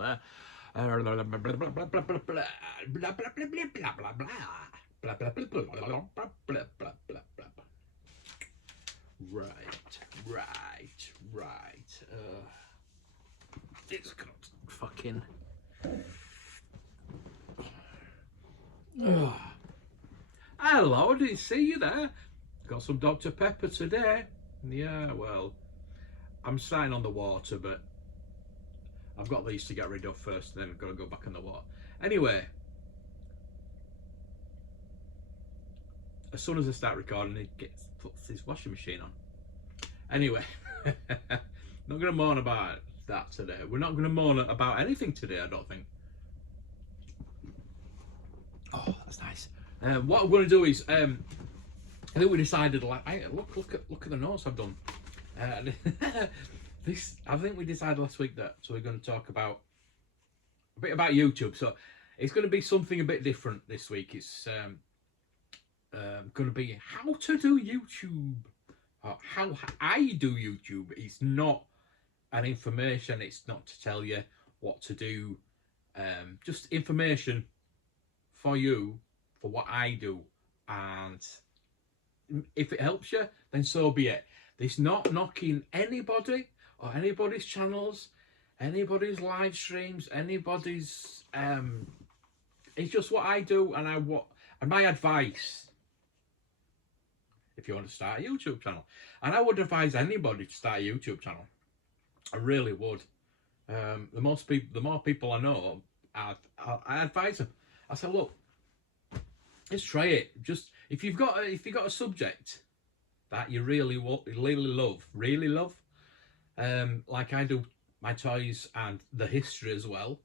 there. Right. It's got fucking. Oh. Hello, I didn't see you there. Got some Dr. Pepper today. Yeah, well, I'm starting on the water, but I've got these to get rid of first, then I've got to go back in the water. Anyway, as soon as I start recording, he puts his washing machine on. Anyway, not going to moan about that today. We're not going to moan about anything today, I don't think. Oh, that's nice. What I'm going to do is, I think we decided, like, look at the notes I've done. I think we decided last week that, so we're going to talk about a bit about YouTube. So it's going to be something a bit different this week. It's going to be how to do YouTube, or how I do YouTube. It's not an information. It's not to tell you what to do. Just information for you, for what I do, and if it helps you, then so be it. It's not knocking anybody or anybody's channels, anybody's live streams, anybody's. It's just what I do, and my advice. If you want to start a YouTube channel, and I would advise anybody to start a YouTube channel. I really would. The more people I know, I advise them. I say, look, let's try it. Just if you've got a subject that you really love, like I do, my toys and the history as well.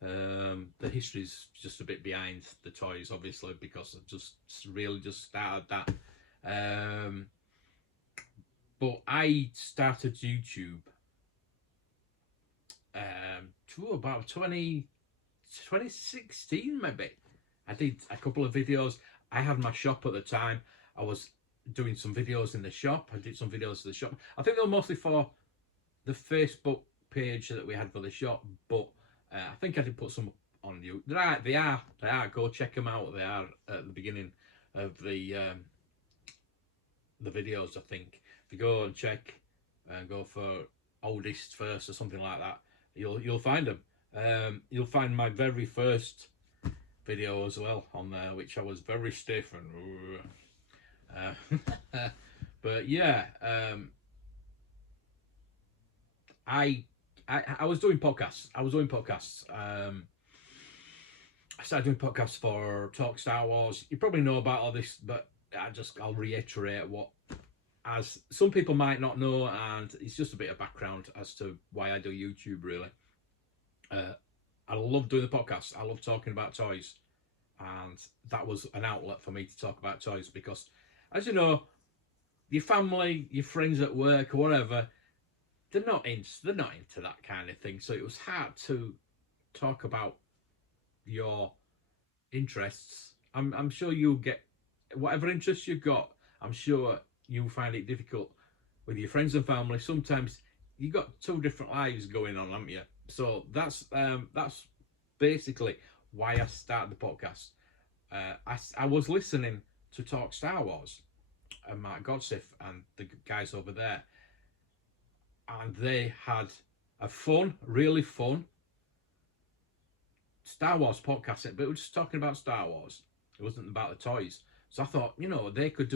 The history's just a bit behind the toys, obviously, because I've just started that. But I started YouTube about 2016 maybe. I did a couple of videos. I had my shop at the time. I was doing some videos in the shop. I did some videos in the shop. I think they were mostly for the Facebook page that we had for the shop, but I think I did put some on you. They are. Go check them out. They are at the beginning of the videos. I think if you go and check and go for oldest first or something like that, you'll find them. You'll find my very first video as well on there, which I was very stiff and but yeah, I was doing podcasts. I started doing podcasts for Talk Star Wars. You probably know about all this, but I'll reiterate what, as some people might not know, and it's just a bit of background as to why I do YouTube, really. I love doing the podcast. I love talking about toys, and that was an outlet for me to talk about toys because, as you know, your family, your friends at work or whatever, they're not into that kind of thing. So it was hard to talk about your interests. I'm sure you'll get whatever interests you've got. I'm sure you'll find it difficult with your friends and family. Sometimes you've got two different lives going on, haven't you? So that's basically why I started the podcast. I was listening to Talk Star Wars and Mark Godsiff and the guys over there, and they had a really fun Star Wars podcast, but we were just talking about Star Wars. It wasn't about the toys. So I thought, they could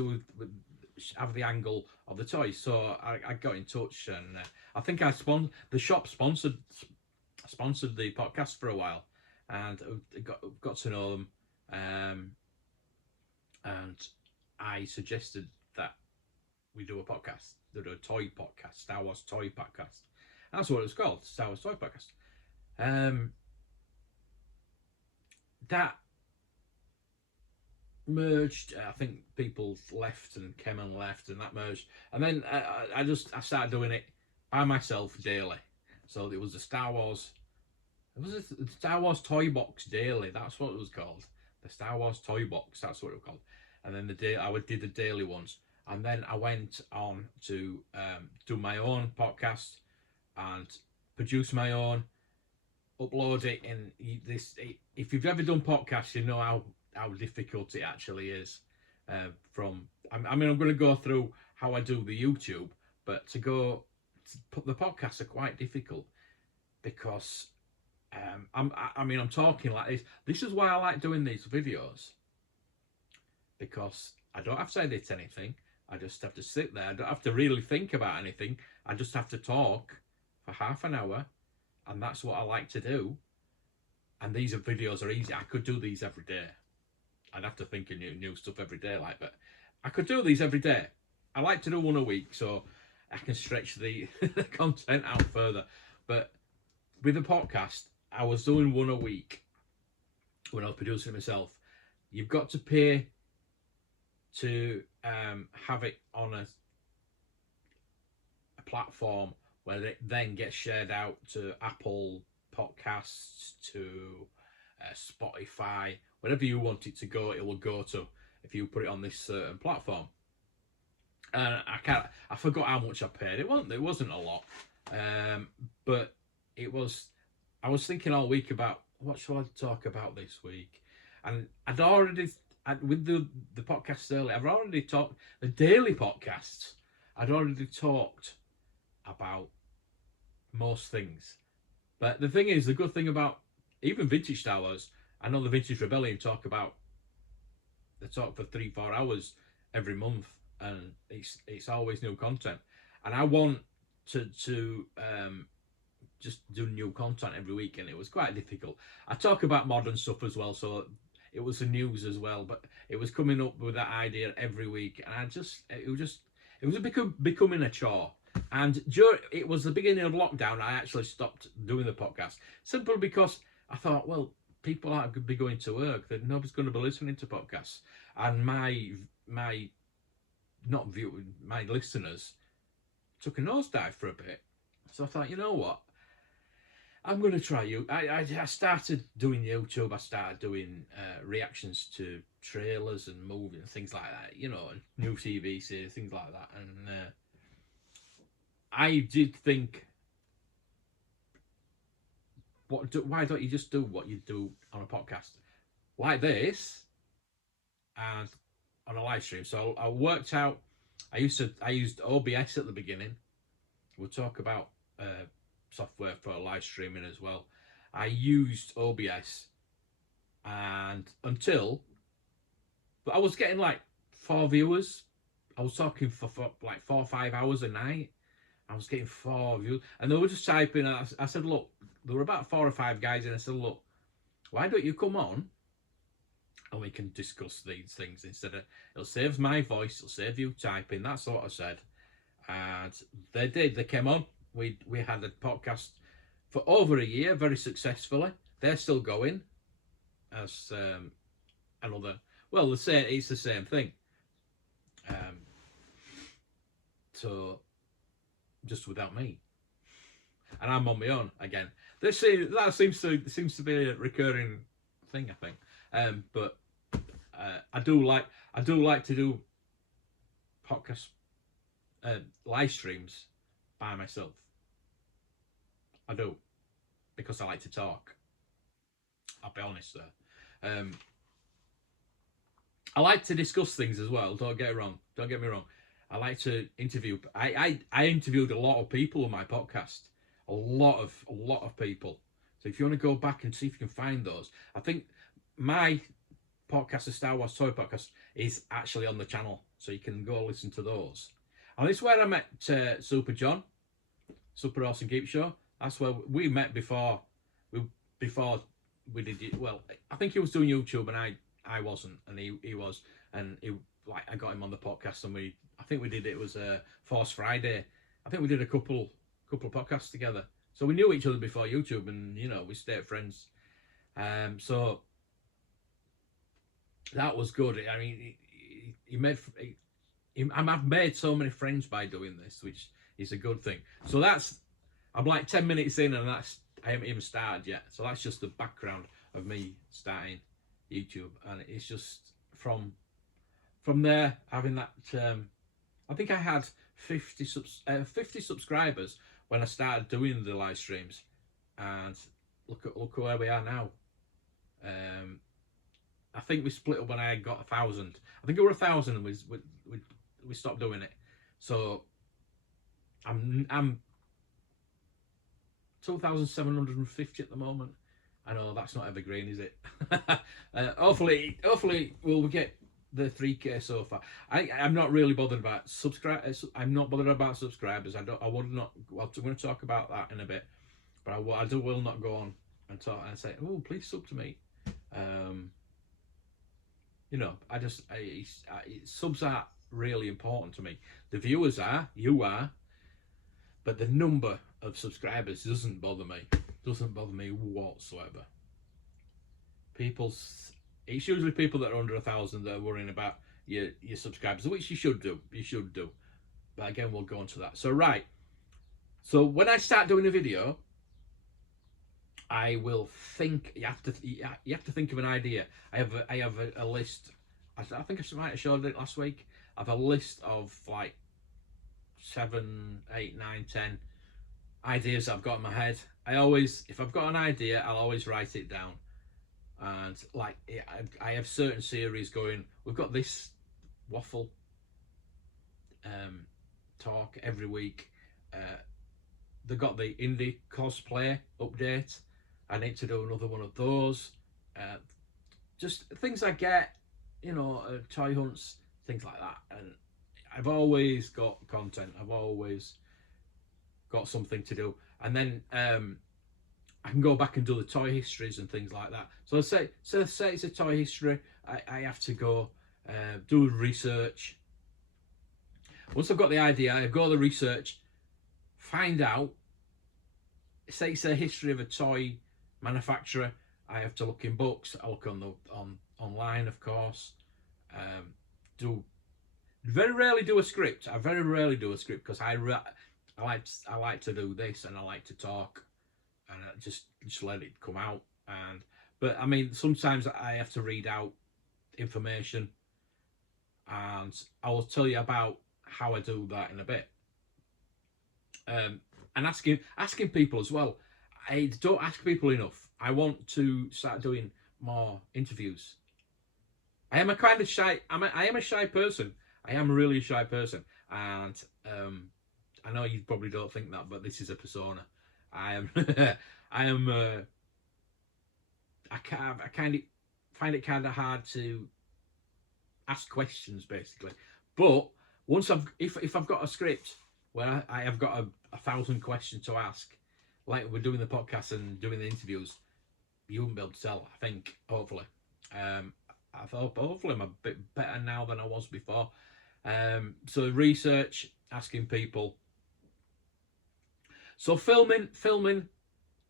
have the angle of the toys. So I got in touch, and I think the shop sponsored the podcast for a while, and got to know them. And I suggested that we do a podcast, do a toy podcast, Star Wars toy podcast. That's what it was called, Star Wars toy podcast. That merged. I think people left and Kemen left, and that merged. And then I started doing it by myself daily. So it was the Star Wars. It was the Star Wars Toy Box Daily. That's what it was called. The Star Wars Toy Box. That's what it was called. And then I did the daily ones. And then I went on to do my own podcast and produce my own. upload it in this. If you've ever done podcasts, you know how difficult it actually is. I'm going to go through how I do the YouTube, but to put the podcasts are quite difficult because I'm talking like this. This is why I like doing these videos, because I don't have to edit anything. I just have to sit there. I don't have to really think about anything. I just have to talk for half an hour, and that's what I like to do. And these videos are easy. I could do these every day. I'd have to think of new stuff every day, but I could do these every day. I like to do one a week, so I can stretch the content out further. But with the podcast, I was doing one a week when I was producing it myself. You've got to pay to have it on a platform where it then gets shared out to Apple Podcasts, to Spotify, wherever you want it to go, it will go to if you put it on this certain platform. I forgot how much I paid. It wasn't a lot, but it was. I was thinking all week about what shall I talk about this week, and with the podcasts earlier, I've already talked the daily podcasts. I'd already talked about most things, but the thing is, the good thing about even Vintage Towers, I know the Vintage Rebellion they talk for 3-4 hours every month, and it's always new content, and I want to just do new content every week, and it was quite difficult. I talk about modern stuff as well, so it was the news as well, but it was coming up with that idea every week, and it was becoming a chore. And it was the beginning of lockdown. I actually stopped doing the podcast simply because I thought, well, people aren't going to be going to work, that nobody's going to be listening to podcasts, and my listeners took a nosedive for a bit. So I thought, you know what, I'm going to try you. I started doing YouTube. I started doing reactions to trailers and movies and things like that, and new TV series, things like that. And I did think, why don't you just do what you do on a podcast like this and on a live stream? So I worked out. I used OBS at the beginning. We'll talk about software for live streaming as well. I used OBS, and but I was getting like 4 viewers. I was talking for like 4 or 5 hours a night. I was getting 4 views, and they were just typing. I said, look, there were about 4 or 5 guys, and I said, look, why don't you come on and we can discuss these things instead of, it'll save my voice, it'll save you typing. That's what I said. And they did. They came on. We had a podcast for over a year, very successfully. They're still going as another. Well, it's the same thing. So just without me, and I'm on my own again. That seems to be a recurring thing, I think. But I do like to do podcast live streams by myself. I do, because I like to talk. I'll be honest there. I like to discuss things as well. Don't get me wrong. I like to interview. I interviewed a lot of people on my podcast. A lot of people. So if you want to go back and see if you can find those, I think my podcast, the Star Wars Toy Podcast, is actually on the channel, so you can go listen to those. And this is where I met Super John, Super Awesome Geek Show. That's where we met before we did it. Well, I think he was doing YouTube and I wasn't, and he was, and I got him on the podcast, and I think we did it was Force Friday. I think we did a couple of podcasts together. So we knew each other before YouTube, and we stayed friends. So that was good. I mean, I've made so many friends by doing this, which is a good thing. So I'm like 10 minutes in, and I haven't even started yet. So that's just the background of me starting YouTube, and it's just from there having that. I think I had 50 subscribers when I started doing the live streams, and look where we are now. I think we split up when I got 1,000. I think it were 1,000 and we stopped doing it. So I'm 2,750 at the moment. I know that's not evergreen, is it? Hopefully we'll get the 3K so far. I'm not really bothered about subscribers. I'm not bothered about subscribers. I would not. Well, I'm going to talk about that in a bit, but I will not go on and talk and say, oh, please sub to me. You know, subs are really important to me. The viewers are, you are, but the number of subscribers doesn't bother me. Doesn't bother me whatsoever. It's usually people that are under 1,000 that are worrying about your subscribers, which you should do. You should do. But again, we'll go into that. So right. So when I start doing a video, I will think. You have to think of an idea. I have a list. I think I might have showed it last week. I have a list of like 7, 8, 9, 10 ideas I've got in my head. If I've got an idea, I'll always write it down. And like I have certain series going. We've got this Waffle talk every week. They've got the indie cosplay update. I need to do another one of those. Just things I get, toy hunts, things like that. And I've always got content. I've always got something to do. And then I can go back and do the toy histories and things like that. So say it's a toy history. I have to go do research. Once I've got the idea, I go the research, find out. Say it's a history of a toy manufacturer. I have to look in books. I look online, of course. Very rarely do a script. I very rarely do a script because I like to do this and I like to talk and I just let it come out. But I mean, sometimes I have to read out information, and I will tell you about how I do that in a bit. And asking people as well. I don't ask people enough. I want to start doing more interviews. I am a kind of shy. I am a shy person. I am really a shy person, and I know you probably don't think that, but this is a persona. I am. I kind of find it kind of hard to ask questions, basically. But once if I've got a script where I have got 1,000 questions to ask, like we're doing the podcast and doing the interviews, you won't be able to tell. I think, hopefully. I thought hopefully I'm a bit better now than I was before. So research, asking people. So filming.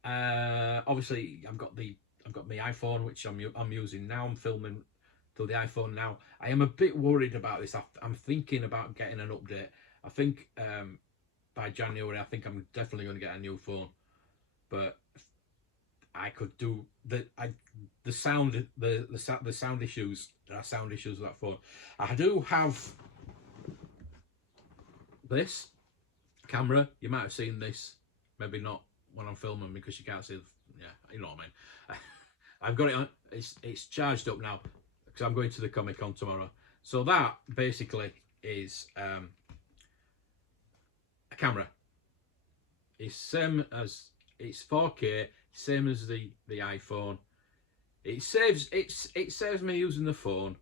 Obviously, I've got my iPhone, which I'm using now. I'm filming through the iPhone now. I am a bit worried about this. I'm thinking about getting an update. I think by January, I think I'm definitely going to get a new phone. But I could do the sound issues. There are sound issues with that phone. I do have this camera. You might have seen this, maybe not when I'm filming because you can't see. You know what I mean. I've got it on. It's charged up now because I'm going to the Comic-Con tomorrow. So that basically is a camera. It's 4K, same as the iPhone. It saves me using the phone,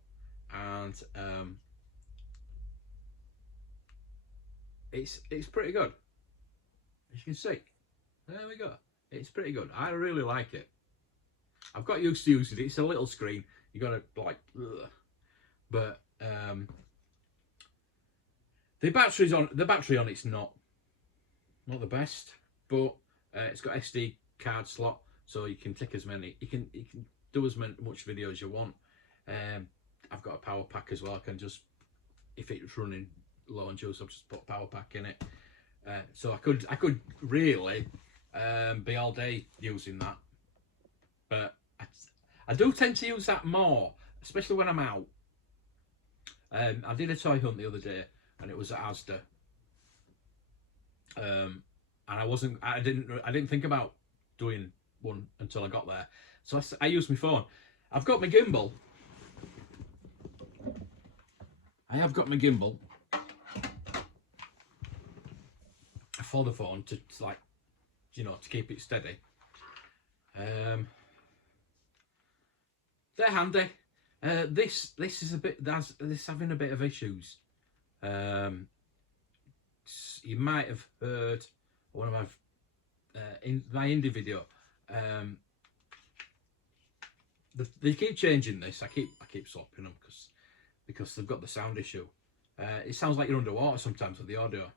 and it's pretty good. As you can see, there we go. It's pretty good. I really like it. I've got used to using it. It's a little screen. You gotta like, ugh. But the battery on it's not the best, but it's got SD card slot, so you can take as many. You can do as much video as you want. I've got a power pack as well. I can just, if it's running low on juice, I'll just put a power pack in it. So I could really be all day using that, but I do tend to use that more, especially when I'm out. I did a toy hunt the other day, and it was at Asda. And I didn't think about doing one until I got there. So I used my phone. I've got my gimbal. I have got my gimbal for the phone to like, you know, to keep it steady. They're handy. This is a bit, this having a bit of issues. You might have heard one of my in my indie video. They keep changing this. I keep swapping them because they've got the sound issue. It sounds like you're underwater sometimes with the audio.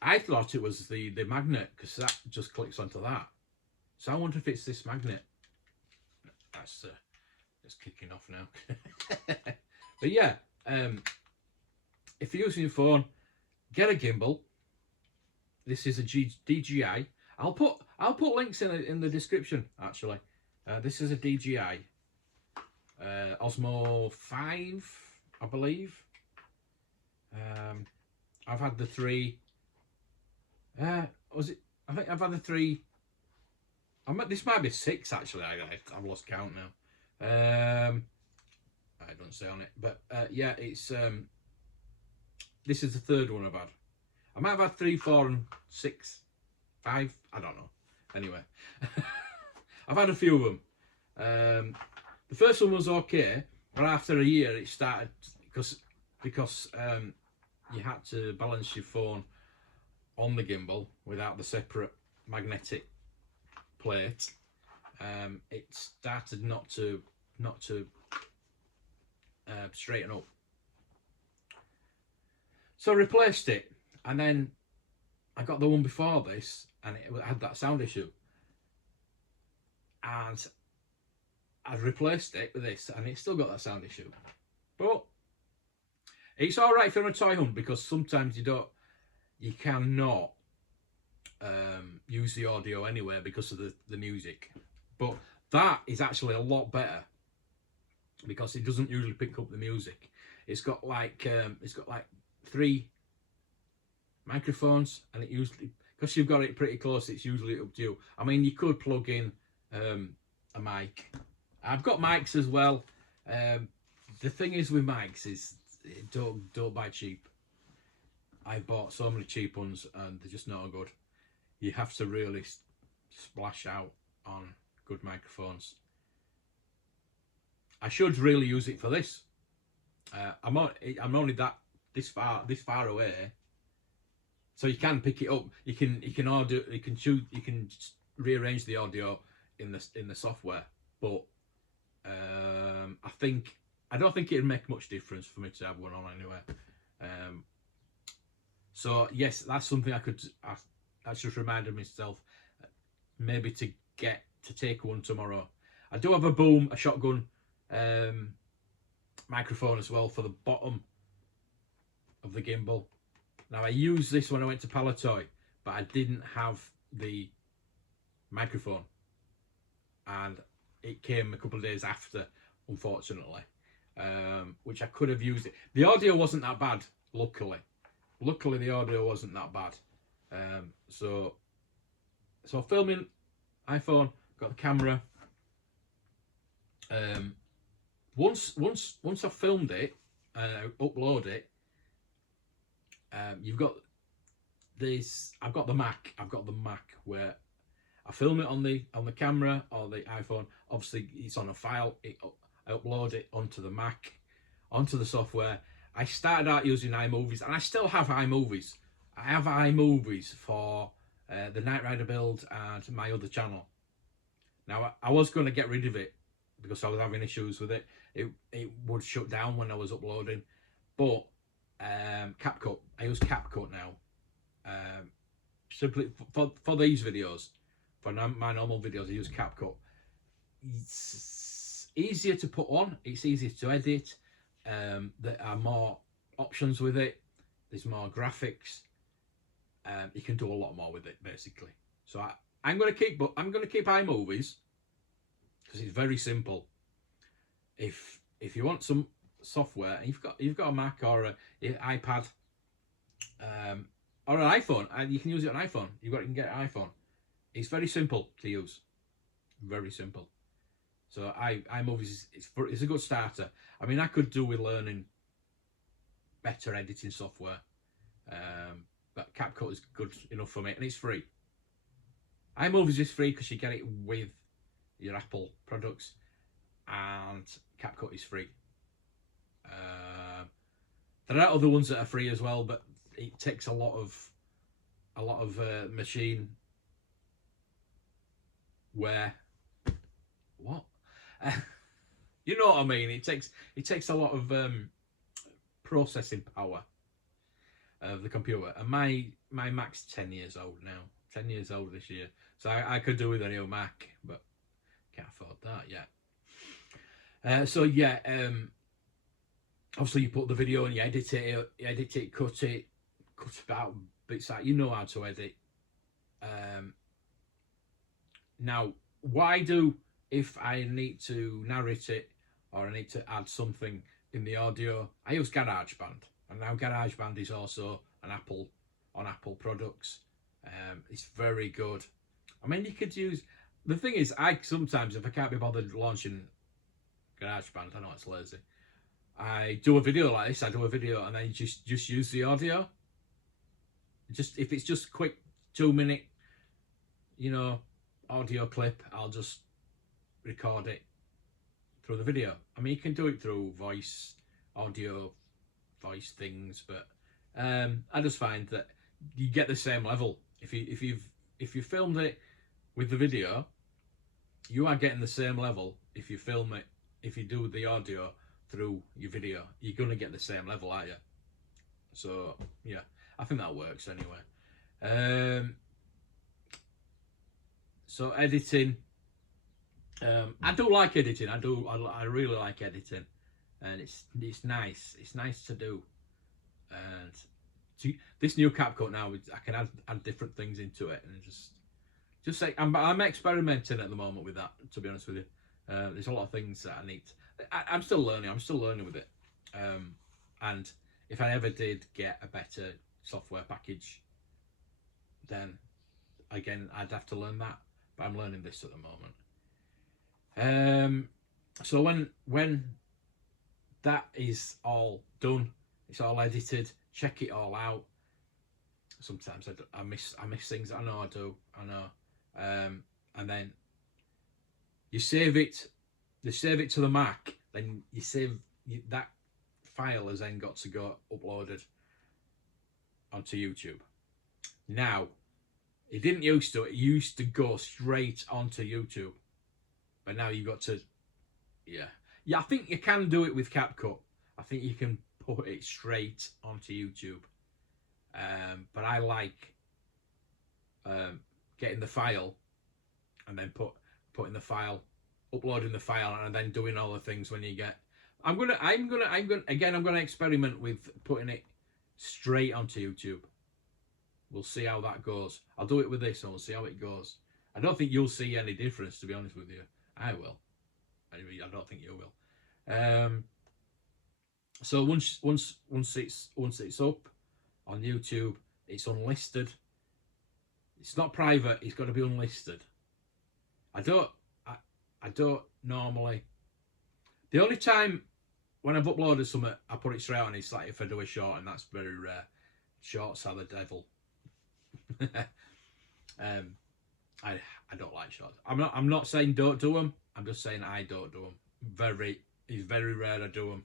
I thought it was the magnet, because that just clicks onto that. So I wonder if it's this magnet. That's it's kicking off now. But yeah, if you're using your phone, get a gimbal. This is a DJI. I'll put links in the description actually. This is a DJI Osmo 5, I believe. I've had the 3. Was it? I think I've had the 3. This might be 6 actually. I've lost count now. I don't say on it, but yeah, it's this is the 3rd one I've had. I might have had 3, 4, and 6, 5. I don't know. Anyway, I've had a few of them. The first one was okay, but after a year it started because you had to balance your phone on the gimbal without the separate magnetic plate. It started not to straighten up. So I replaced it, and then I got the one before this, and it had that sound issue. And I replaced it with this, and it still got that sound issue. But it's all right if you're on a toy hunt, because sometimes you cannot use the audio anywhere because of the music. But that is actually a lot better, because it doesn't usually pick up the music. It's got like 3 microphones, and it usually, because you've got it pretty close, it's usually up to you. I mean, you could plug in a mic. I've got mics as well. The thing is with mics is don't buy cheap. I bought so many cheap ones and they're just not good. You have to really splash out on good microphones. I should really use it for this. I'm only this far away, so you can pick it up. You can rearrange the audio in the software, but I don't think it'd make much difference for me to have one on anyway. So yes, that's something I just reminded myself maybe to take one tomorrow. I do have a shotgun microphone as well for the bottom of the gimbal. Now I used this when I went to Palatoy, but I didn't have the microphone, and it came a couple of days after, unfortunately, which I could have used it. The audio wasn't that bad, luckily the audio wasn't that bad. So filming iPhone, got the camera. Once I've filmed it, upload it, you've got this. I've got the Mac where I film it on the camera or the iPhone. Obviously, it's on a file. I upload it onto the Mac, onto the software. I started out using iMovies, and I still have iMovies. I have iMovies for the Knight Rider build and my other channel. Now, I was going to get rid of it because I was having issues with it. It would shut down when I was uploading. But CapCut, I use CapCut now. Simply for these videos, for my normal videos, I use CapCut. It's easier to put on. It's easier to edit. There are more options with it. There's more graphics. You can do a lot more with it, basically. So I'm going to keep iMovies because it's very simple. If you want some software and you've got a Mac or an iPad or an iPhone, and you can use it on iPhone. You can get an iPhone. It's very simple to use. Very simple. So iMovies, it's a good starter. I mean, I could do with learning better editing software, but CapCut is good enough for me, and it's free. iMovies is free because you get it with your Apple products, and CapCut is free. There are other ones that are free as well, but it takes a lot of machine wear. What? You know what I mean? It takes a lot of processing power of the computer, and my Mac's 10 years old now. 10 years old this year, so I could do with a new Mac, but can't afford that yet. So yeah, obviously you put the video and you edit it, cut out bits out. You know how to edit. Now, if I need to narrate it or I need to add something in the audio, I use GarageBand, and now GarageBand is also on Apple products. It's very good. I mean, you could use. The thing is, I sometimes, if I can't be bothered launching GarageBand, I know it's lazy, I do a video like this. I do a video and then just use the audio. Just if it's just quick 2-minute, audio clip, I'll just record it through the video. I mean, you can do it through voice things, but I just find that you get the same level. If you filmed it with the video, you are getting the same level. If you do the audio through your video, you're gonna get the same level, aren't you? So yeah, I think that works anyway. So editing, I do like editing. I really like editing, and it's nice. It's nice to do. And this new CapCut now, I can add different things into it, and just say I'm experimenting at the moment with that. To be honest with you, there's a lot of things that I need. I'm still learning. I'm still learning with it. And if I ever did get a better software package, then again I'd have to learn that. But I'm learning this at the moment. So when that is all done, it's all edited, check it all out. Sometimes I miss things. I know I do. I know. And then you save it. You save it to the Mac. Then you save that file has then got to go uploaded onto YouTube. Now, it didn't used to. It used to go straight onto YouTube, but now you got to, yeah. I think you can do it with CapCut. I think you can put it straight onto YouTube. But I like getting the file and then putting the file, uploading the file, and then doing all the things when you get. I'm gonna experiment with putting it straight onto YouTube. We'll see how that goes. I'll do it with this and we'll see how it goes. I don't think you'll see any difference, to be honest with you. I will. Anyway, I don't think you will. So once it's up on YouTube, it's unlisted. It's not private. It's got to be unlisted. I don't normally. The only time when I've uploaded something, I put it straight on. It's like if I do a short, and that's very rare. Shorts are the devil. I don't like shorts. I'm not saying don't do them. I'm just saying I don't do them. It's very rare I do them.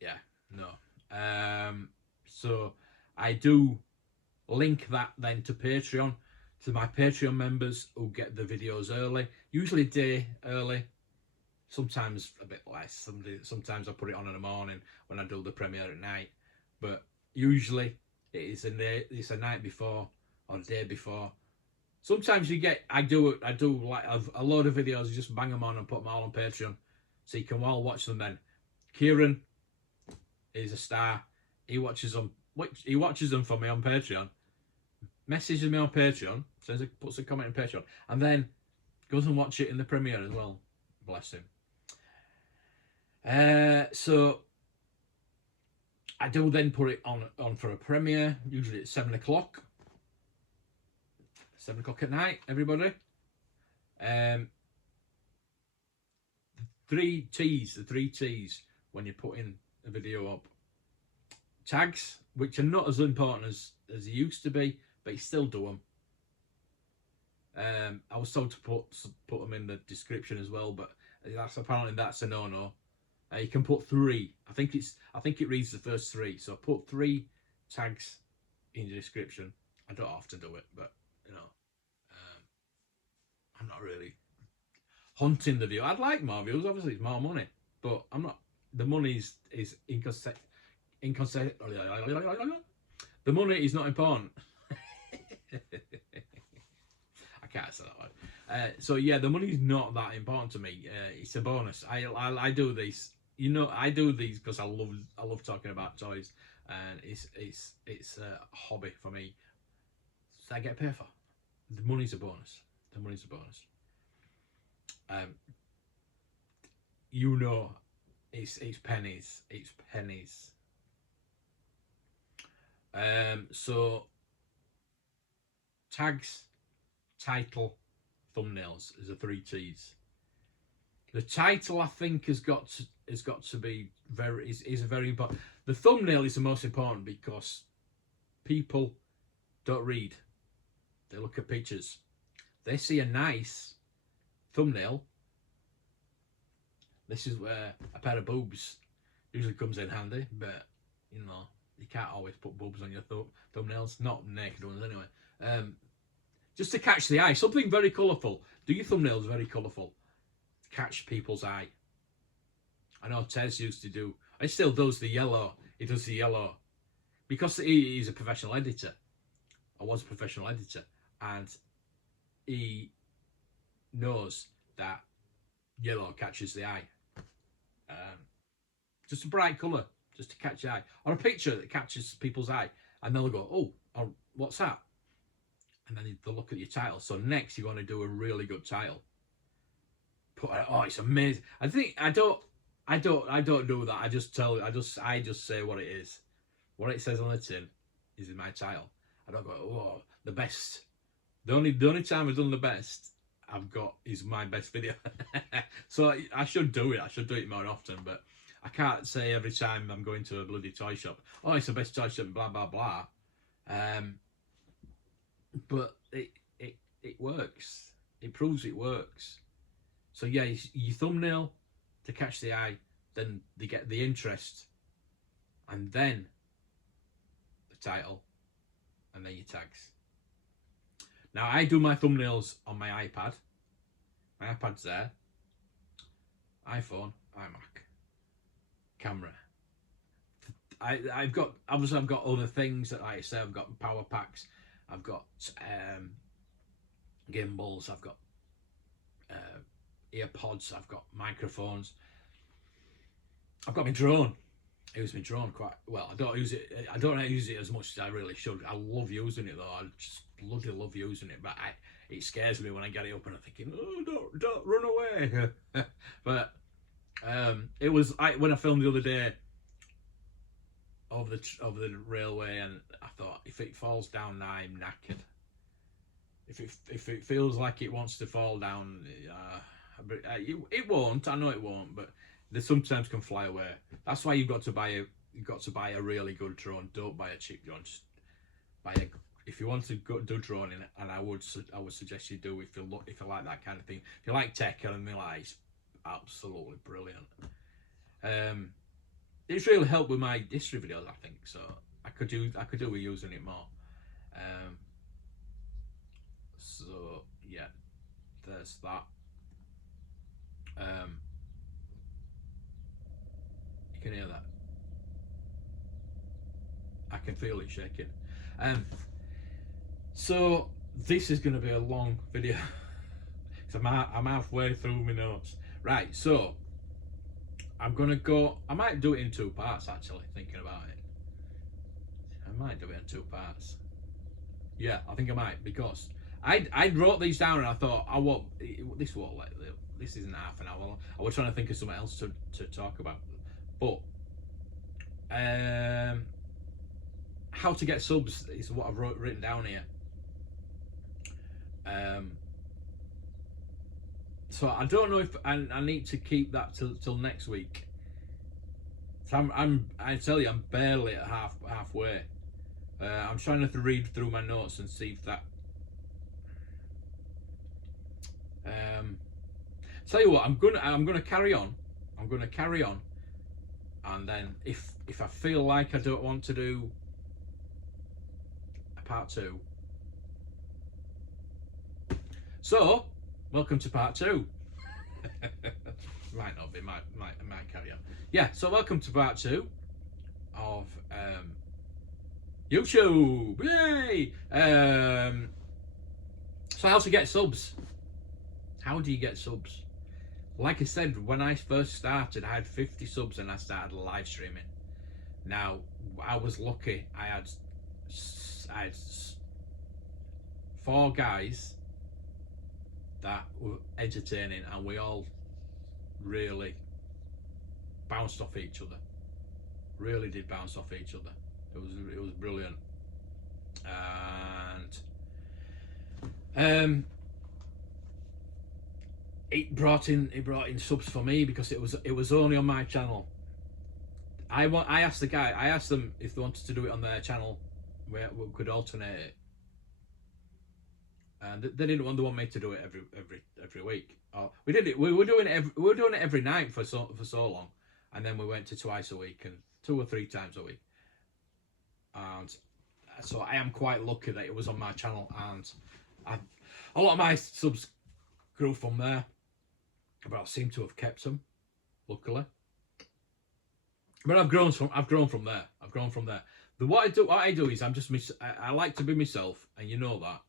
Yeah, no. So I do link that then to Patreon, to my Patreon members who get the videos early, usually a day early, sometimes a bit less. Sometimes I put it on in the morning when I do the premiere at night, but usually it's a night before or a day before. Sometimes I do like a load of videos, just bang them on and put them all on Patreon, so you can all watch them then. Kieran is a star. He watches them for me on Patreon, messages me on Patreon, puts a comment on Patreon, and then goes and watch it in the premiere as well. Bless him. So I do then put it on for a premiere, usually at 7 o'clock. 7 o'clock at night, everybody. Um, the three T's when you're putting a video up. Tags, which are not as important as they used to be, but you still do them. I was told to put them in the description as well, but that's a no-no. You can put 3. I think it reads the first 3. So put 3 tags in the description. I don't have to do it, but you know, I'm not really hunting the view. I'd like more views. Obviously, it's more money, but I'm not. The money is inconsistent. The money is not important. I can't say that word. So yeah, the money is not that important to me. It's a bonus. I do these. You know, I do these because I love talking about toys, and it's a hobby for me. So I get paid for. The money's a bonus. The money's a bonus. You know, it's pennies. It's pennies. So tags, title, thumbnails is the 3 T's. The title, I think, has got to be is very important. The thumbnail is the most important because people don't read. They look at pictures. They see a nice thumbnail. This is where a pair of boobs usually comes in handy, but you know, you can't always put boobs on your thumbnails, not naked ones anyway. Just to catch the eye, something very colourful. Do your thumbnails very colourful. Catch people's eye. I know Tez used to do, he still does the yellow. He does the yellow because he's a professional editor. I was a professional editor, and he knows that yellow catches the eye. Just a bright colour, just to catch the eye, or a picture that catches people's eye, and they'll go, "Oh, what's that?" And then they'll look at your title. So next, you want to do a really good title. It's amazing. I don't do that. I just say what it is. What it says on the tin is in my title. I don't go, "Oh, the best." The only time I've done the best I've got is my best video. So I should do it. I should do it more often, but I can't say every time I'm going to a bloody toy shop, "Oh, it's the best toy shop," blah blah blah. But it works. It proves it works. So yeah, your thumbnail to catch the eye, then they get the interest, and then the title, and then your tags. Now I do my thumbnails on my iPad. My iPad's there. iPhone, iMac, camera. I've got other things that I say. I've got power packs. I've got gimbals. I've got earpods. I've got microphones. I've got my drone. I use my drone quite well. I don't use it as much as I really should. I love using it though. I just bloody love using it. But it scares me when I get it up and I'm thinking, "Oh, don't run away." But it was when I filmed the other day over the railway, and I thought, if it falls down now, I'm knackered. If it feels like it wants to fall down, it won't. I know it won't, but they sometimes can fly away. That's why you've got to buy a really good drone. Don't buy a cheap drone. Just buy if you want to do droning, and I would suggest you do if you like that kind of thing. If you like tech and anything like, it's absolutely brilliant. It's really helped with my history videos, I think. So I could do with using it more. So yeah, there's that. You can hear that. I can feel it shaking. So this is going to be a long video. So I'm halfway through my notes. Right, so I'm gonna go. I might do it in 2 parts. Actually, thinking about it, I might do it in 2 parts. Yeah, I think I might, because I wrote these down and I thought, this isn't half an hour. I was trying to think of something else to talk about, but how to get subs is what I've written down here. So I don't know if I need to keep that till next week. So I tell you, I'm barely at halfway. I'm trying to read through my notes and see if that. Tell you what, I'm gonna carry on. I'm gonna carry on, and then if I feel like I don't want to do a part 2, so welcome to part 2. Might not be, might carry on. Yeah, so welcome to part 2 of YouTube. Yay! So how to get subs? How do you get subs? Like I said, when I first started, I had 50 subs and I started live streaming. Now, I was lucky. I had 4 guys that were entertaining, and we all really bounced off each other. Really did bounce off each other. It was brilliant. And it brought in subs for me because it was only on my channel. I asked them if they wanted to do it on their channel where we could alternate it, and they didn't want me to do it every week. We were doing it every night for so long, and then we went to twice a week and 2 or 3 times a week. And so I am quite lucky that it was on my channel, and a lot of my subs grew from there, but I seem to have kept them, luckily. But I've grown from there. But what I do is I like to be myself, and you know that.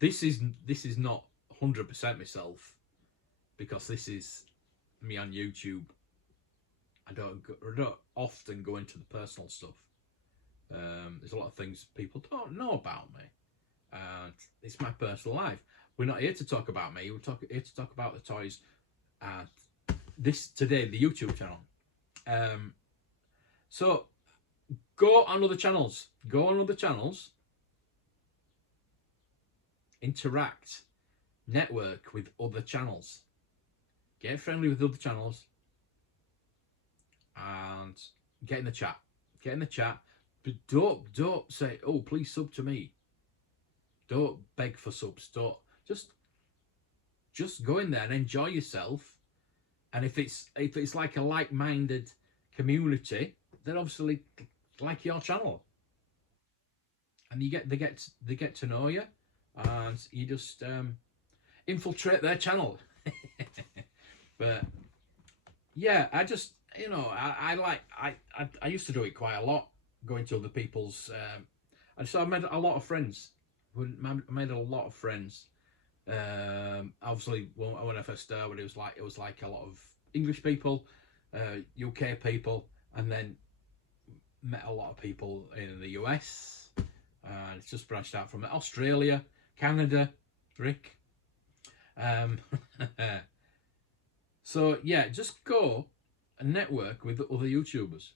This is not 100% myself, because this is me on YouTube. I don't often go into the personal stuff. There's a lot of things people don't know about me, and it's my personal life. We're not here to talk about me. We're here to talk about the toys. This today, the YouTube channel. So go on other channels. Interact, network with other channels. Get friendly with other channels, and get in the chat. But don't say, "Oh, please sub to me." Don't beg for subs. Don't just go in there and enjoy yourself. And if it's like a like-minded community, then obviously like your channel, and they get to know you, and you just infiltrate their channel. But yeah, I just I used to do it quite a lot, going to other people's. And so I made a lot of friends. Obviously, when I first started, it was like a lot of English people, UK people, and then met a lot of people in the US, and it's just branched out from it. Australia, Canada, Rick. So yeah, just go and network with other YouTubers.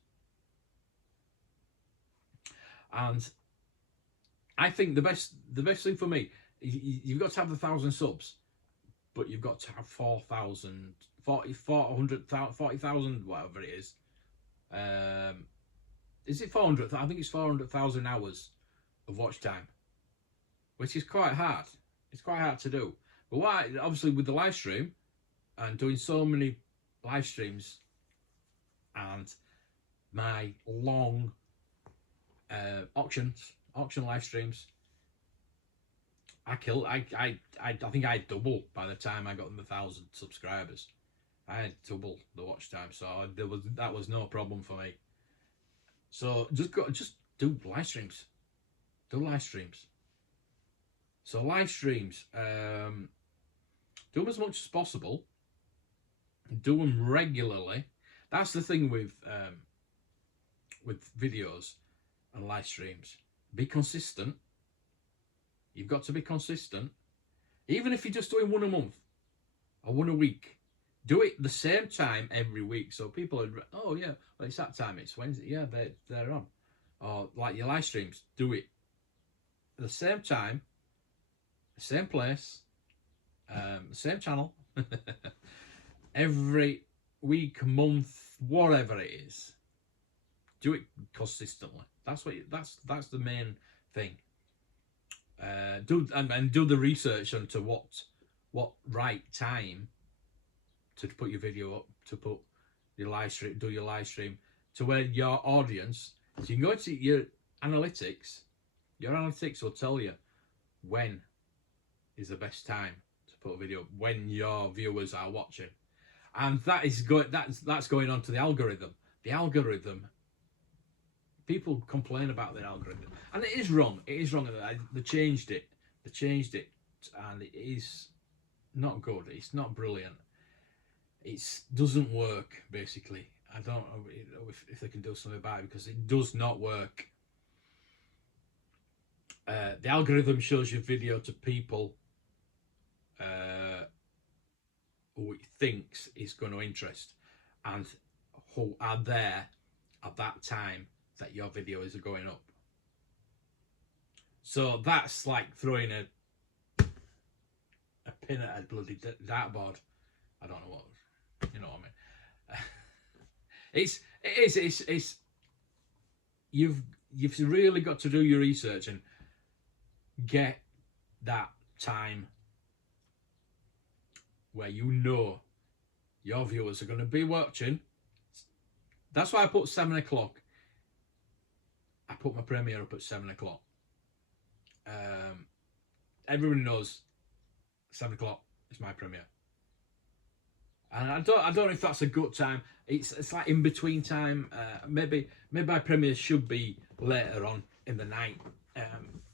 And I think the best thing for me, you've got to have 1,000 subs, but you've got to have 4,000, 40,000, whatever it is. Is it 400? I think it's 400,000 hours of watch time, which is quite hard. It's quite hard to do. But why? Obviously, with the live stream and doing so many live streams and my long auction live streams, I think I double by the time I got 1,000 subscribers. I had double the watch time, so that was no problem for me. So just do live streams. So live streams, do them as much as possible. Do them regularly. That's the thing with videos and live streams. Be consistent. You've got to be consistent. Even if you're just doing one a month or one a week, do it the same time every week. So people are, oh yeah, well, it's that time. It's Wednesday. Yeah, they're on. Or like your live streams, do it at the same time, the same place, the same channel, Every week, month, whatever it is, do it consistently. That's that's the main thing. Do and do the research onto what right time to put your video up, to put your live stream, do your live stream, to where your audience. So you can go to your analytics. Your analytics will tell you when is the best time to put a video up, when your viewers are watching, and that's going on to the algorithm. The algorithm. People complain about the algorithm, and it is wrong. It is wrong. They changed it. They changed it, and it is not good. It's not brilliant. It doesn't work. Basically, I don't know if they can do something about it, because it does not work. The algorithm shows your video to people who it thinks is going to interest, and who are there at that time that your videos are going up. So that's like throwing a pin at a bloody dartboard. I don't know what, you know what I mean. It's you've really got to do your research and get that time where you know your viewers are going to be watching. That's why I put 7 o'clock. I put my premiere up at 7 o'clock. Everyone knows 7 o'clock is my premiere, and I don't know if that's a good time. It's like in between time. Maybe my premiere should be later on in the night.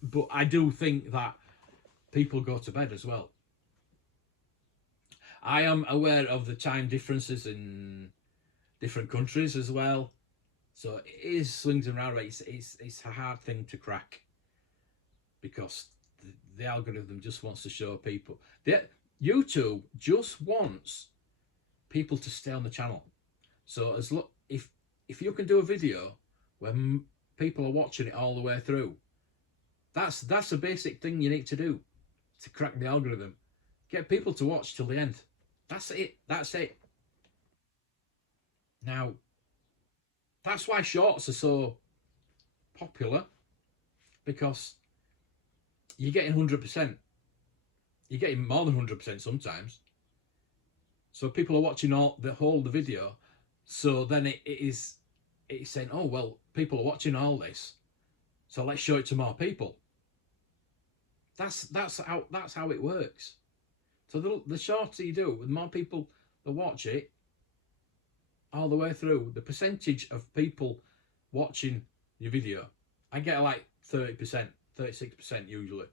But I do think that people go to bed as well. I am aware of the time differences in different countries as well. So it is swings and roundabouts. It's a hard thing to crack, because the algorithm just wants to show people. YouTube just wants people to stay on the channel. So if you can do a video where people are watching it all the way through, that's the basic thing you need to do to crack the algorithm. Get people to watch till the end. That's it. That's it. Now, that's why shorts are so popular, because you're getting 100%. You're getting more than 100% sometimes. So people are watching the whole video. So then it's saying, oh well, people are watching all this, so let's show it to more people. That's how it works. So the shorter you do, with more people that watch it all the way through, the percentage of people watching your video, I get like 30%, 36% usually,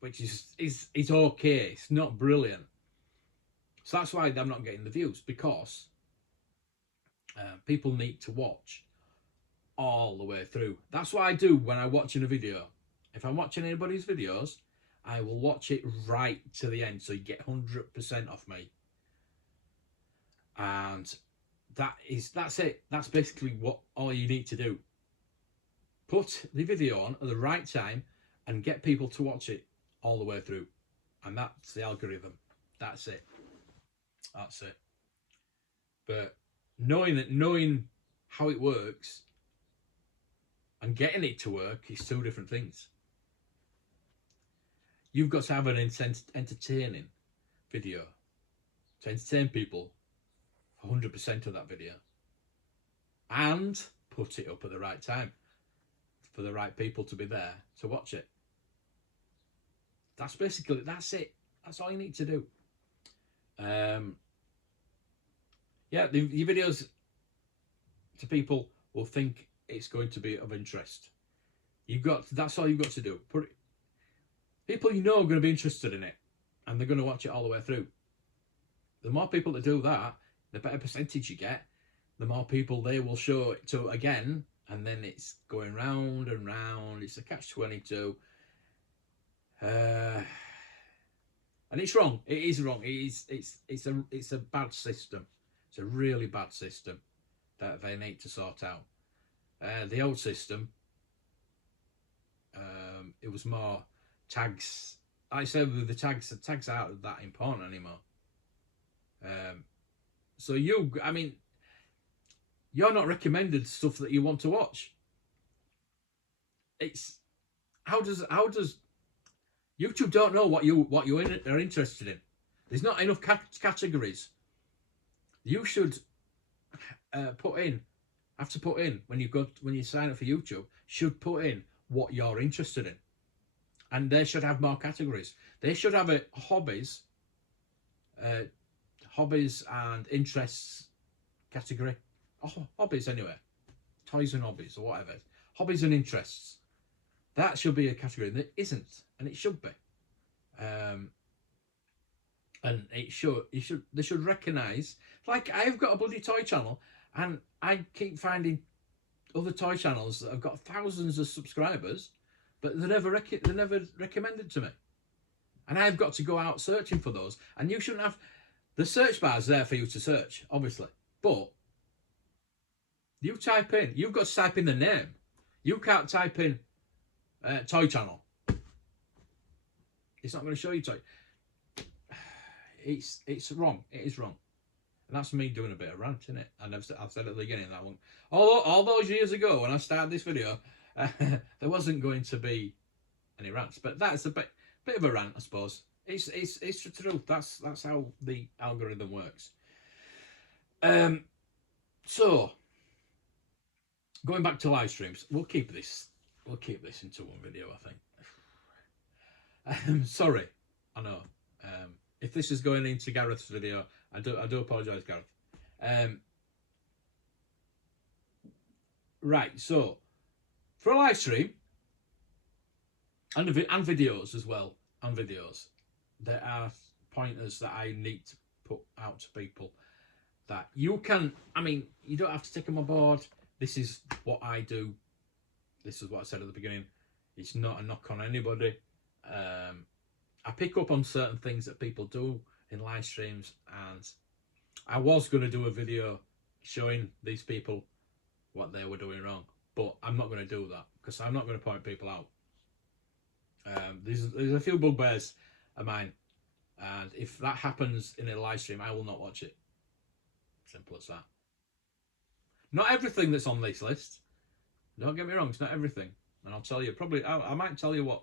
which is okay. It's not brilliant. So that's why I'm not getting the views, because people need to watch all the way through. That's what I do when I'm watching a video. If I'm watching anybody's videos, I will watch it right to the end, so you get 100% off me. And that's it. That's basically all you need to do. Put the video on at the right time and get people to watch it all the way through. And that's the algorithm. That's it. That's it. But knowing how it works and getting it to work is two different things. You've got to have an entertaining video to entertain people 100% of that video, and put it up at the right time for the right people to be there to watch it. That's it. That's all you need to do. Yeah, your videos to people will think it's going to be of interest. That's all you've got to do. People you know are going to be interested in it, and they're going to watch it all the way through. The more people that do that, the better percentage you get. The more people they will show it to again, and then it's going round and round. It's a catch-22. And it's wrong. It is wrong. It's a bad system. It's a really bad system that they need to sort out. The old system, it was more tags like I said with the tags aren't that important anymore. So I mean, you're not recommended stuff that you want to watch. It's how does YouTube don't know what you are interested in. There's not enough categories. You should put in when you sign up for YouTube. Should put in what you're interested in, and they should have more categories. They should have a hobbies and interests category. Oh, hobbies anyway, toys and hobbies or whatever. Hobbies and interests. That should be a category that isn't, and it should be. And they should recognise. Like, I've got a bloody toy channel, and I keep finding other toy channels that have got thousands of subscribers, but they're never recommended to me. And I've got to go out searching for those. And you shouldn't have the search bar's there for you to search, obviously, but you've got to type in the name. You can't type in toy channel. It's not going to show you toy. It's wrong. It is wrong. And that's me doing a bit of rant, isn't it? And I've said at the beginning that one. All those years ago when I started this video, there wasn't going to be any rants. But that's a bit of a rant, I suppose. It's the truth. That's how the algorithm works. So going back to live streams, we'll keep this into one video, I think. Sorry, I know. If this is going into Gareth's video, I do apologise, Gareth. Right, so for a live stream and videos as well, there are pointers that I need to put out to people that you can. I mean, you don't have to take them on board. This is what I do. This is what I said at the beginning. It's not a knock on anybody. I pick up on certain things that people do in live streams, and I was going to do a video showing these people what they were doing wrong, but I'm not going to do that because I'm not going to point people out. There's a few bugbears of mine, and if that happens in a live stream, I will not watch it. Simple as that. Not everything that's on this list. Don't get me wrong, it's not everything, and I'll tell you. Probably, I might tell you what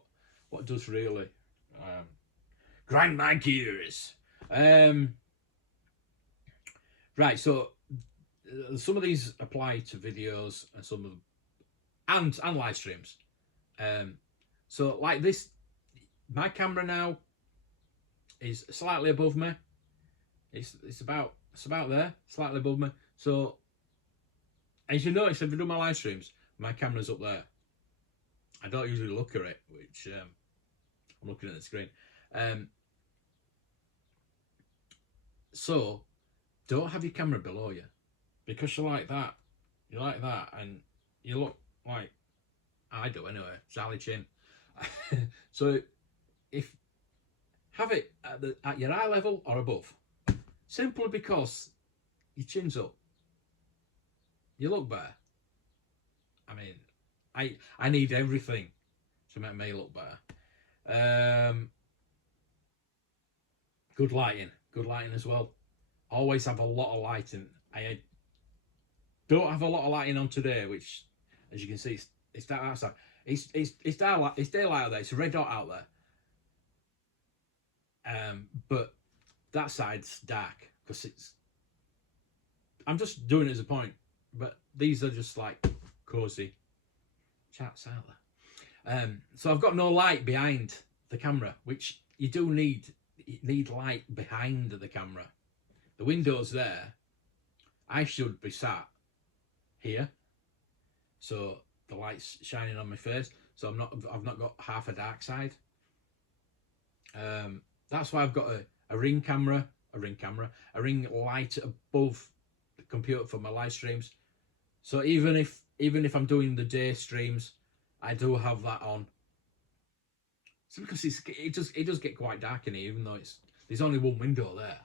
does really grind my gears. Right, so some of these apply to videos and some of them, and live streams. So like this, my camera now is slightly above me. It's about there, slightly above me. So as you notice, if I do my live streams, my camera's up there. I don't usually look at it, which I'm looking at the screen. So don't have your camera below you, because you're like that, and you look like I do anyway, Charlie Chin. So if have it at your eye level or above, simply because your chin's up, you look better. I mean, I need everything to make me look better. Good lighting as well. Always have a lot of lighting. I don't have a lot of lighting on today, which, as you can see, it's dark outside. It's daylight out there. It's a red dot out there. But that side's dark because I'm just doing it as a point. But these are just like cozy chats out there. So I've got no light behind the camera, which you do need. You need light behind the camera. The window's there. I should be sat here, so the light's shining on my face. So I've not got half a dark side. That's why I've got a ring light above the computer for my live streams. So even if I'm doing the day streams, I do have that on. So because it does get quite dark in here, even though there's only one window there.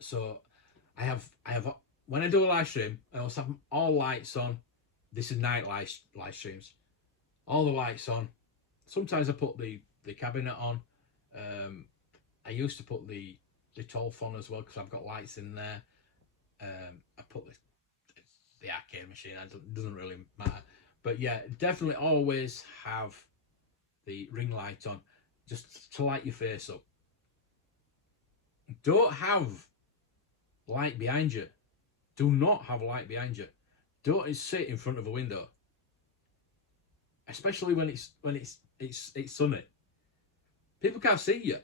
So I have when I do a live stream, I also have all lights on. This is night live streams. All the lights on, sometimes I put the cabinet on. I used to put the Tolf on as well because I've got lights in there. I put the arcade machine. It doesn't really matter, but yeah, definitely always have the ring light on, just to light your face up. Don't have light behind you. Do not have light behind you. Don't sit in front of a window, especially when it's sunny. People can't see you.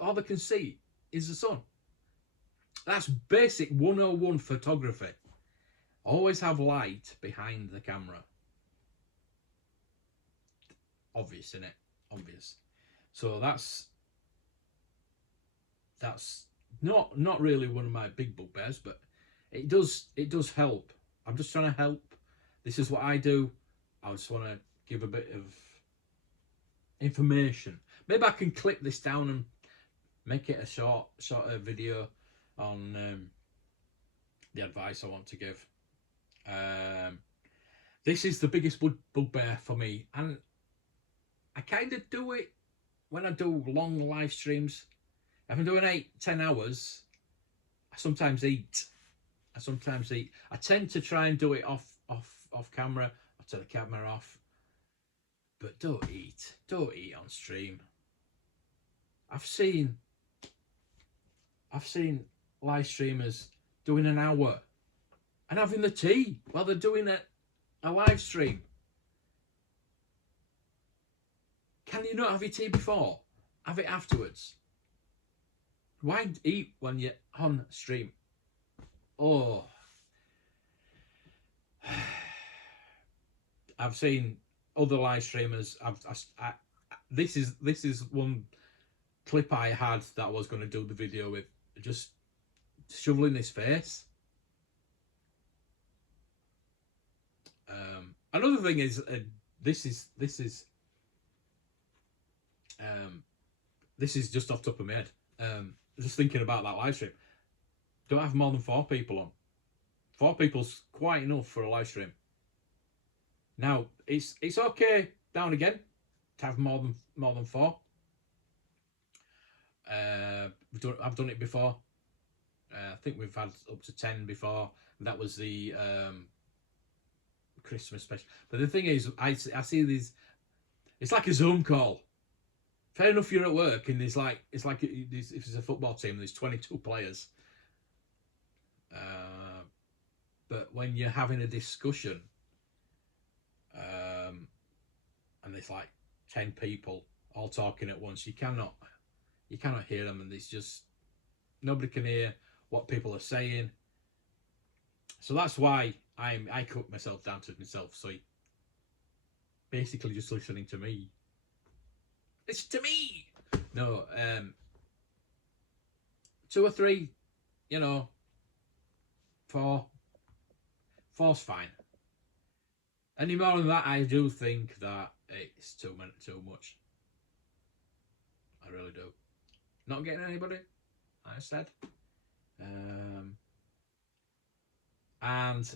All they can see is the sun. That's basic 101 photography. Always have light behind the camera. Obvious, isn't it? Obvious. So that's not really one of my big bugbears, but it does help. I'm just trying to help. This is what I do. I just want to give a bit of information. Maybe I can clip this down and make it a short video on the advice I want to give. This is the biggest bugbear for me, and I kind of do it when I do long live streams. If I'm doing 8-10 hours, I sometimes eat. I tend to try and do it off camera. I turn the camera off. But don't eat on stream. I've seen live streamers doing an hour and having the tea while they're doing a live stream. Can you not have your tea before? Have it afterwards. Why eat when you're on stream? Oh, I've seen other live streamers. This is one clip I had that I was going to do the video with, just shoveling his face. Another thing is this is just off the top of my head. Just thinking about that live stream. Don't have more than 4 people on. 4 people's quite enough for a live stream. Now it's okay now and again to have more than 4. I've done it before. I think we've had up to 10 before. That was the Christmas special. But the thing is, I see these. It's like a Zoom call. Fair enough, you're at work, and it's like if it's a football team, there's 22 players. But when you're having a discussion, and there's like 10 people all talking at once, you cannot hear them, and it's just nobody can hear what people are saying. So that's why I cut myself down to myself. So basically, just listening to me. Listen to me. No, 2 or 3, 4. 4's fine. Any more than that, I do think that it's too much. I really do. Not getting anybody, I said. And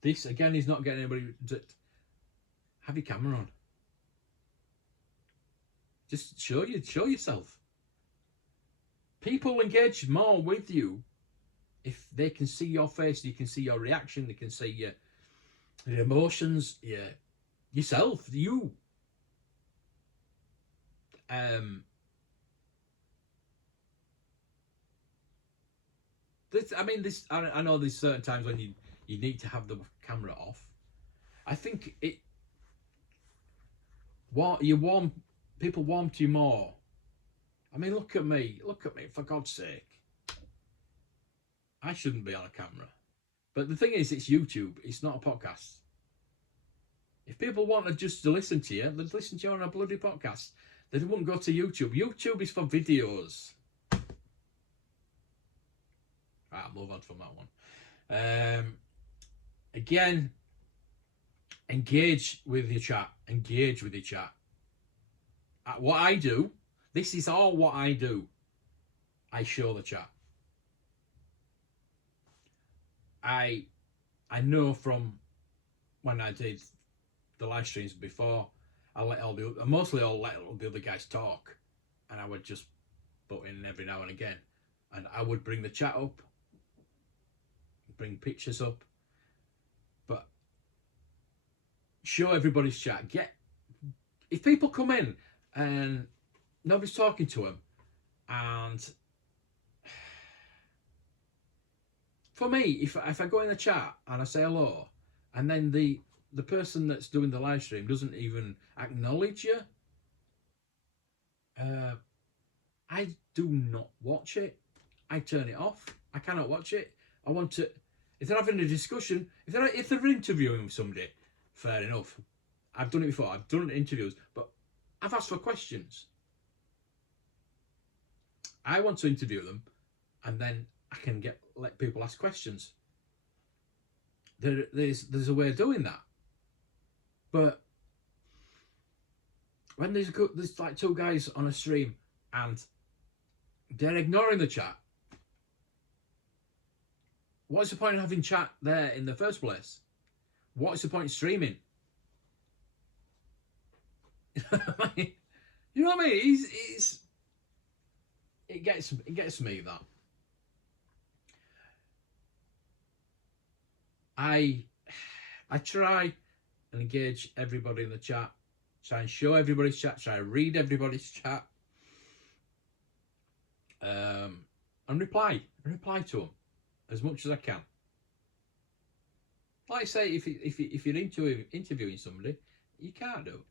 this again is not getting anybody. Have your camera on. Just show yourself. People engage more with you if they can see your face, you can see your reaction, they can see your emotions, yourself, you. I know there's certain times when you need to have the camera off. I think people warm to you more. I mean, look at me, for God's sake. I shouldn't be on a camera. But the thing is, it's YouTube, it's not a podcast. If people wanted just to listen to you, they'd listen to you on a bloody podcast. They wouldn't go to YouTube. YouTube is for videos. Right, I'll move on from that one. Again, engage with your chat. What I do, this is all what I do. I show the chat. I know from when I did the live streams before, mostly I'll let all the other guys talk, and I would just butt in every now and again, and I would bring the chat up, bring pictures up, but show everybody's chat. If people come in and nobody's talking to them, and for me, if I go in the chat and I say hello, and then the person that's doing the live stream doesn't even acknowledge you, I do not watch it. I turn it off. I cannot watch it. I want to. If they're having a discussion, if they're interviewing with somebody, fair enough. I've done it before. I've done interviews, but I've asked for questions. I want to interview them, and then I can let people ask questions. There's a way of doing that, but when there's like two guys on a stream and they're ignoring the chat, what's the point of having chat there in the first place? What's the point of streaming? You know what I mean? It gets me that. I try and engage everybody in the chat, try and show everybody's chat, try and read everybody's chat, and reply to them as much as I can. Like I say, if you're interviewing somebody, you can't do.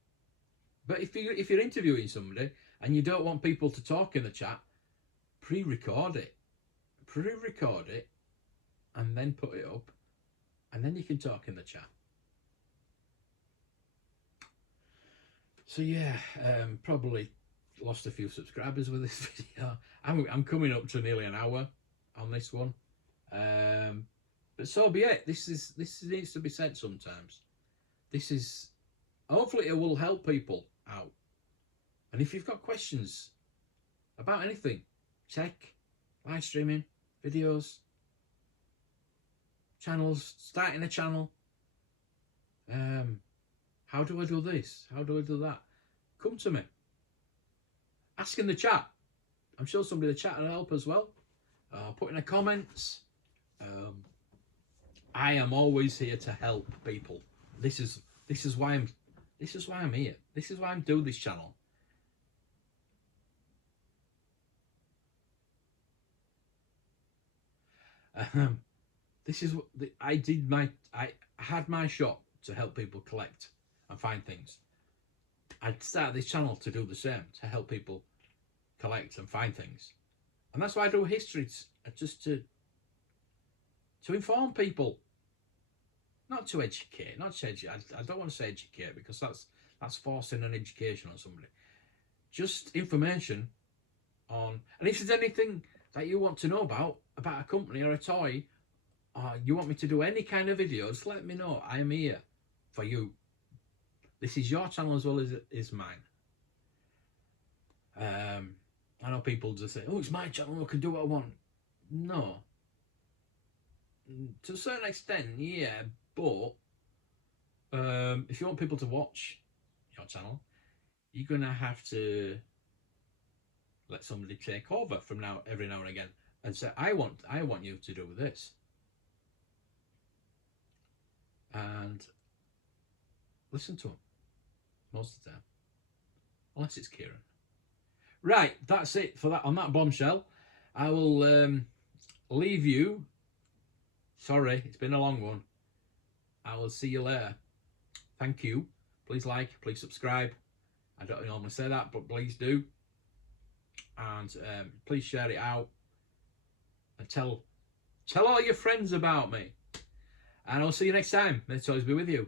But if you're interviewing somebody and you don't want people to talk in the chat, pre-record it, and then put it up, and then you can talk in the chat. So yeah, probably lost a few subscribers with this video. I'm coming up to nearly an hour on this one, but so be it. This needs to be said sometimes. Hopefully it will help people out. And if you've got questions about anything, tech, live streaming, videos, channels, starting a channel, how do I do this? How do I do that? Come to me. Ask in the chat. I'm sure somebody in the chat will help as well. Put in the comments. I am always here to help people. This is why I'm here. This is why I'm doing this channel. This is what I had my shop to help people collect and find things. I started this channel to do the same, to help people collect and find things. And that's why I do histories, just to inform people. Not to educate, I don't want to say educate, because that's forcing an education on somebody. Just information on, and if there's anything that you want to know about a company or a toy, or you want me to do any kind of videos, let me know. I am here for you. This is your channel as well as it is mine. I know people just say, oh, it's my channel, I can do what I want. No. To a certain extent, yeah, but if you want people to watch your channel, you're going to have to let somebody take over from every now and again and say, I want you to do this. And listen to them most of the time, unless it's Kieran. Right, that's it for that. On that bombshell, I will leave you. Sorry, it's been a long one. I will see you later. Thank you. Please like, please subscribe. I don't normally say that, but please do. And please share it out. And tell all your friends about me. And I'll see you next time. May the toys be with you.